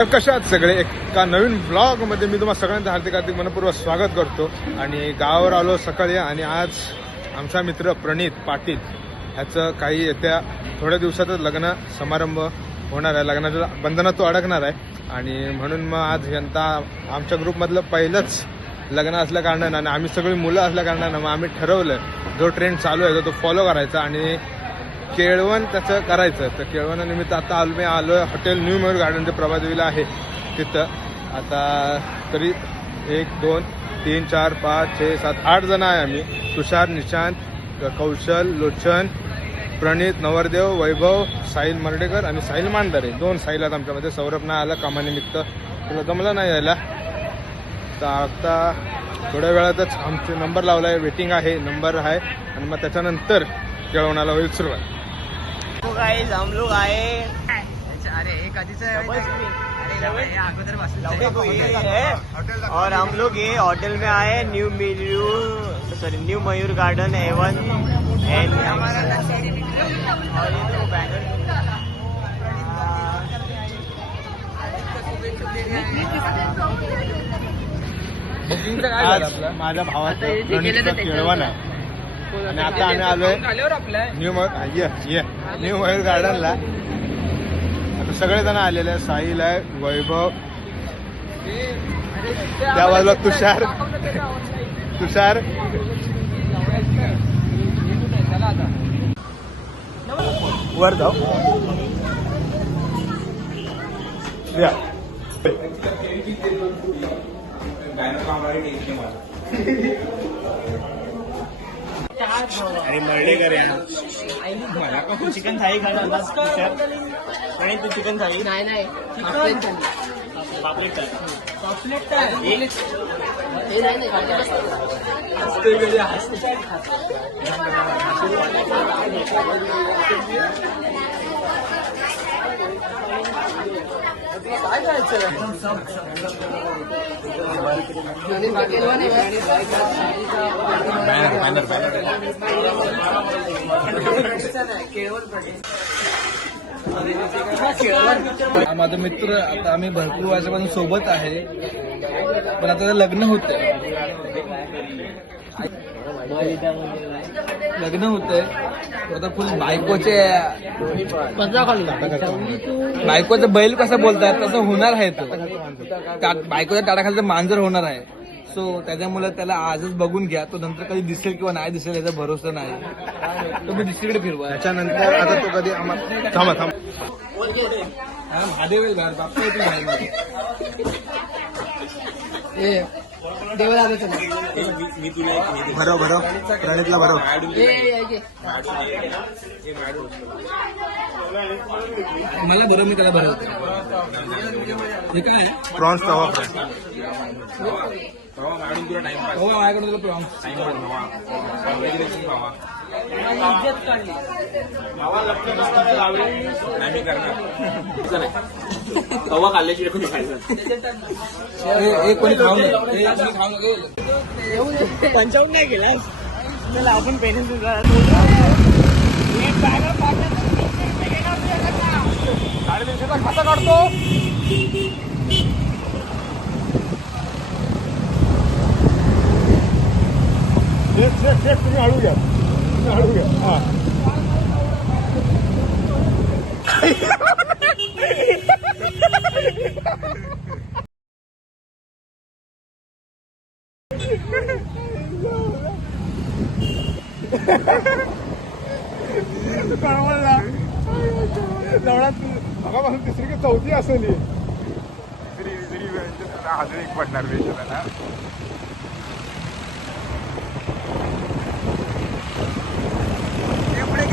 कशा आहात सगळे? एका नवीन ब्लॉग मध्ये मी तुम्हाला सगळ्यांचं हार्दिक हार्दिक मनपूर्वक स्वागत करतो. आणि गावावर आलो सकाळी आणि आज आमचा मित्र प्रणित पाटील ह्याचं काही येत्या थोड्या दिवसातच लग्न समारंभ होणार आहे. लग्नाच्या बंधनात तो अडकणार आहे आणि म्हणून मग आज यंदा आमच्या ग्रुपमधलं पहिलंच लग्न असल्या कारणानं आणि आम्ही सगळी मुलं असल्या कारणानं मग आम्ही ठरवलं जो ट्रेंड चालू आहे तो फॉलो करायचा आणि केळवण त्याचं करायचं. तर केळवणानिमित्त आता आलो आहे हॉटेल न्यू मयूर गार्डनचं प्रभादेवीला आहे तिथं. आता तरी 1 2 3 4 5 6 7 8 जण आहे आम्ही. तुषार, निशांत, कौशल, लोचन, प्रणित, नवरदेव, वैभव, साहिल मर्डेकर आणि साहिल मांडरे. 2 साहिल आहेत आमच्यामध्ये. सौरभ नाही आला कामानिमित्त, तुला जमलं नाही यायला. तर आता थोड्या वेळातच आमचे नंबर लावला आहे, वेटिंग आहे, नंबर आहे आणि मग त्याच्यानंतर केळवणाला होईल सुरुवात. तो गाइस हम लोग आए अरे एक और हम लोग ये होटल में आए न्यू मयूर गार्डन एवन एंड बुकिंगचं काय झालं आपलं? माझ्या भावाचं केळवण आहे आणि आता आम्ही आलोय न्यू मयूर गार्डनला. आता सगळेजण आलेले आहेत. साहिल आहे, वैभव, त्या बाजूला तुषार वर जाऊ या. अरे मर्डेकर आहे मला पण चिकन थाळी खायला आणि तू चिकन थाळी नाही पापलेट काय करायचं माझा मित्र आता आम्ही भरपूर वर्षापासून सोबत आहे, पण आता लग्न होतंय आता फुल बायकोचं बैल कसं बोलतात तसं होणार आहे. तो बायकोच्या टाळाखालचं मांजर होणार आहे. सो त्याच्यामुळे त्याला आजच बघून घ्या. तो नंतर कधी दिसेल किंवा नाही दिसेल याचा भरोसा नाही. तुम्ही दुसरीकडे फिरवा. त्याच्यानंतर आता तो कधी आम्हाला थांबा महादेव बाहेर बाप्पा येतो बाहेर भरव प्रणितला भरव. मला बरं मी त्याला भरवतो. हे काय प्रॉन्स तवा फ्राय. माझ्याकडे तुला प्रॉन्स तवा खाल्ल्याची कोणी पंचावन्न नाही केला चला आपण पेन्सिल कसा काढतो? तुम्ही हळू घ्या. हा बघापासून तिसरी की चौथी असेल अजून एक पडणार वेशाला. पुढे